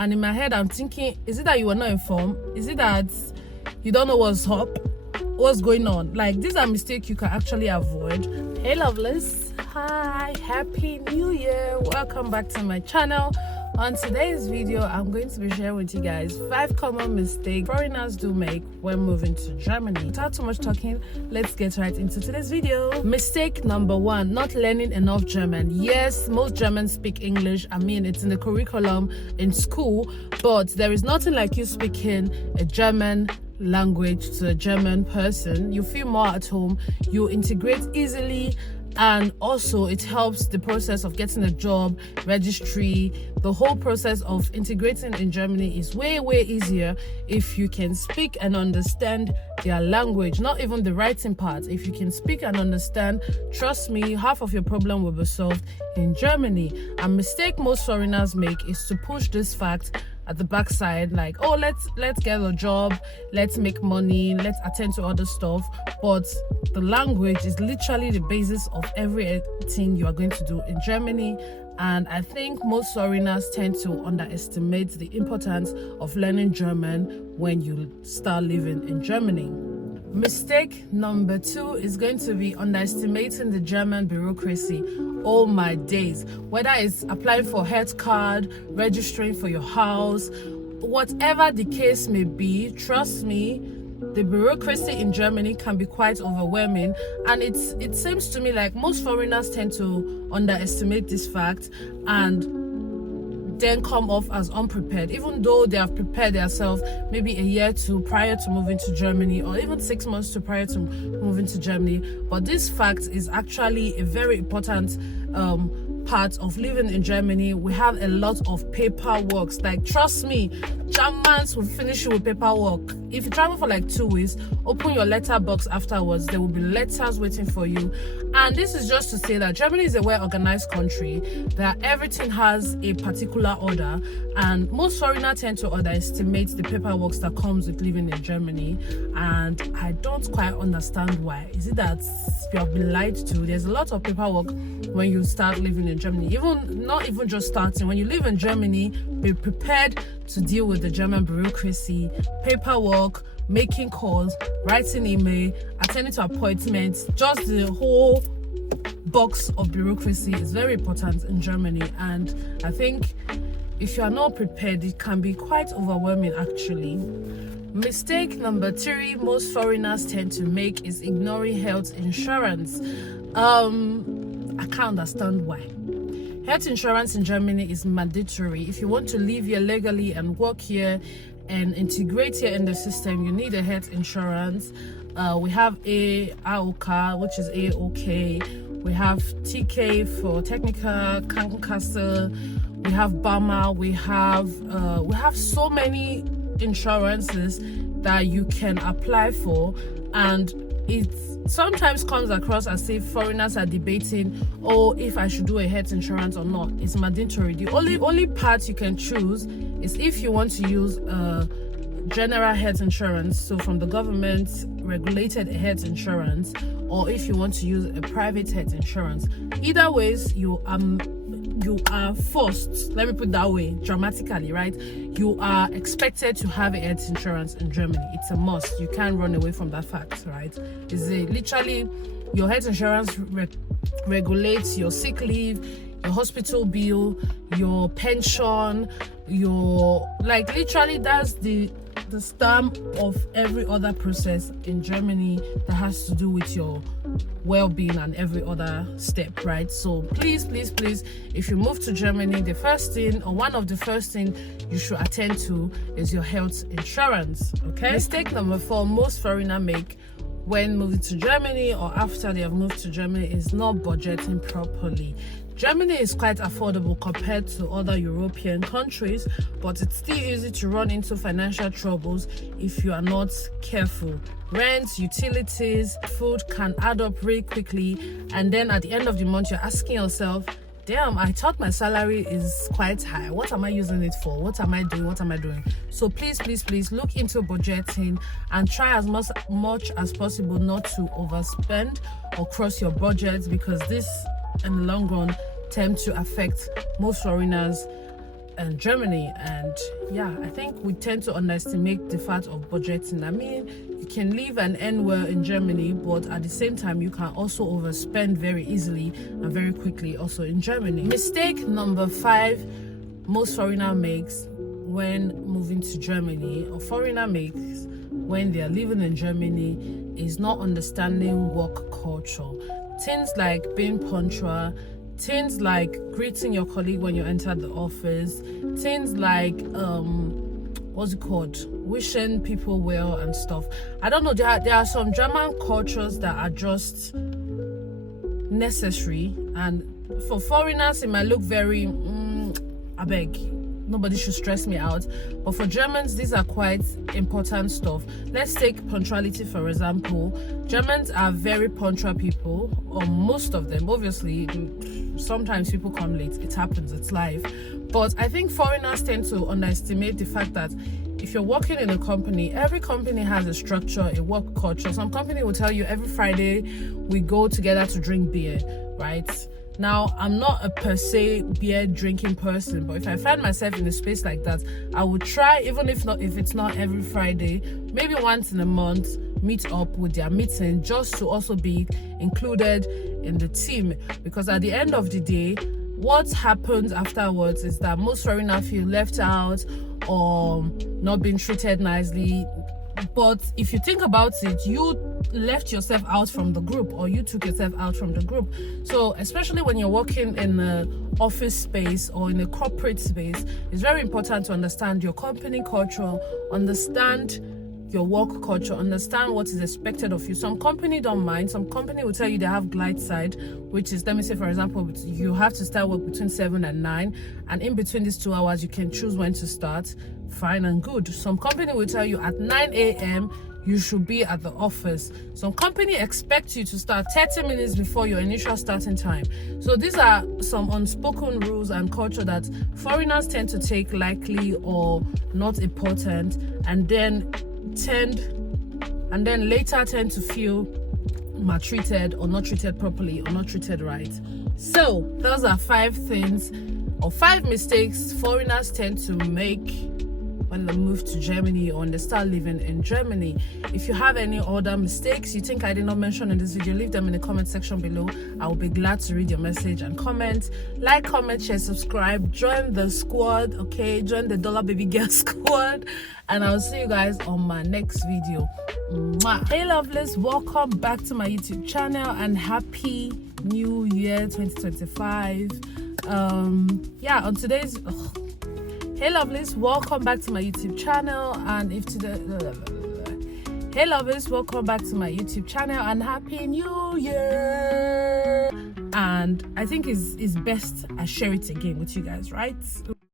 And in my head, I'm thinking, is it that you were not informed? Is it that you don't know what's up? What's going on? Like, these are mistakes you can actually avoid. Hey lovelies, hi, happy new year. Welcome back to my channel. On today's video, I'm going to be sharing with you guys 5 common mistakes foreigners do make when moving to Germany. Without too much talking, let's get right into today's video. Mistake number 1, not learning enough German. Yes, most Germans speak English. I mean, it's in the curriculum in school, but there is nothing like you speaking a German language to a German person. You feel more at home, you integrate easily, and also it helps the process of getting a job, registry. The whole process of integrating in Germany is way easier if you can speak and understand their language. Not even the writing part. If you can speak and understand, trust me, half of your problem will be solved in Germany. A mistake most foreigners make is to push this fact at the backside, like, oh, let's get a job, let's make money, let's attend to other stuff. But the language is literally the basis of everything you are going to do in Germany. And I think most foreigners tend to underestimate the importance of learning German when you start living in Germany. Mistake number 2 is going to be underestimating the German bureaucracy. Oh my days. Whether it's applying for health card, registering for your house, whatever the case may be, trust me, the bureaucracy in Germany can be quite overwhelming. And it seems to me like most foreigners tend to underestimate this fact and then come off as unprepared, even though they have prepared themselves maybe a year or 2 prior to moving to Germany, or even 6 months prior to moving to Germany. But this fact is actually a very important part of living in Germany. We have a lot of paperwork. Like, trust me, Germans will finish you with paperwork. If you travel for like 2 weeks, open your letterbox afterwards, there will be letters waiting for you. And this is just to say that Germany is a well-organized country, that everything has a particular order, and most foreigners tend to underestimate the paperwork that comes with living in Germany. And I don't quite understand why. Is it that you have been lied to? There's a lot of paperwork when you start living in Germany. Not even just starting. When you live in Germany, be prepared to deal with the German bureaucracy, paperwork, making calls, writing email, attending to appointments. Just the whole box of bureaucracy is very important in Germany. And I think if you are not prepared, it can be quite overwhelming actually. Mistake number 3 most foreigners tend to make is ignoring health insurance. I can't understand why. Health insurance in Germany is mandatory. If you want to live here legally and work here and integrate here in the system, you need a health insurance. We have AOK, which is AOK. We have TK for technical, Krankenkasse. We have BAMA. We have so many insurances that you can apply for, and it sometimes comes across as if foreigners are debating, oh, if I should do a health insurance or not. It's mandatory. The only part you can choose is if you want to use general health insurance, so from the government regulated health insurance, or if you want to use a private health insurance. Either ways, you are forced, let me put it that way, dramatically, right? You are expected to have a health insurance in Germany. It's a must. You can't run away from that fact, right? Literally, your health insurance regulates your sick leave, your hospital bill, your pension, literally that's the stamp of every other process in Germany that has to do with your well-being and every other step, right? So please, if you move to Germany, the first thing, or one of the first things you should attend to is your health insurance. Okay. Mistake number 4 most foreigners make when moving to Germany or after they have moved to Germany is not budgeting properly. Germany is quite affordable compared to other European countries, but it's still easy to run into financial troubles if you are not careful. Rent, utilities, food can add up really quickly, and then at the end of the month you're asking yourself, damn, I thought my salary is quite high. What am I using it for? What am I doing? So please look into budgeting and try as much as possible not to overspend or cross your budget, because this in the long run tend to affect most foreigners and Germany. And yeah, I think we tend to underestimate the fact of budgeting. I mean, you can live and earn well in Germany, but at the same time you can also overspend very easily and very quickly also in Germany. Mistake number 5 most foreigner makes when moving to Germany, or foreigner makes when they are living in Germany, is not understanding work culture. Things like being punctual, things like greeting your colleague when you enter the office, things like wishing people well and stuff. I don't know, there are some German cultures that are just necessary, and for foreigners it might look very I beg, nobody should stress me out, but for Germans these are quite important stuff. Let's take punctuality for example. Germans are very punctual people, or most of them. Obviously sometimes people come late, it happens, it's life, but I think foreigners tend to underestimate the fact that if you're working in a company, every company has a structure, a work culture. Some company will tell you every Friday we go together to drink beer, right? Now, I'm not a per se beer drinking person, but if I find myself in a space like that, I would try, even if it's not every Friday, maybe once in a month, meet up with their meeting, just to also be included in the team. Because at the end of the day, what happens afterwards is that most foreigners feel left out or not being treated nicely. But if you think about it, you left yourself out from the group, or you took yourself out from the group. So especially when you're working in an office space or in a corporate space, it's very important to understand your company culture, understand your work culture, understand what is expected of you. Some company don't mind. Some company will tell you they have glide side, which is, let me say for example, you have to start work between 7 and 9, and in between these 2 hours you can choose when to start. Fine and good. Some company will tell you at 9 a.m. you should be at the office. Some company expects you to start 30 minutes before your initial starting time. So these are some unspoken rules and culture that foreigners tend to take lightly or not important, and then later tend to feel maltreated or not treated properly or not treated right. So those are 5 things or 5 mistakes foreigners tend to make when they move to Germany or when they start living in Germany. If you have any other mistakes you think I did not mention in this video, leave them in the comment section below. I will be glad to read your message and comment. Like, comment, share, subscribe, join the squad, okay? Join the Dollar Baby Girl squad, and I'll see you guys on my next video. Mwah. Hey lovelies, welcome back to my YouTube channel and happy new year 2025. On today's hey lovelies, welcome back to my YouTube channel, and hey lovelies, welcome back to my YouTube channel and happy new year. And I think it's best I share it again with you guys, right?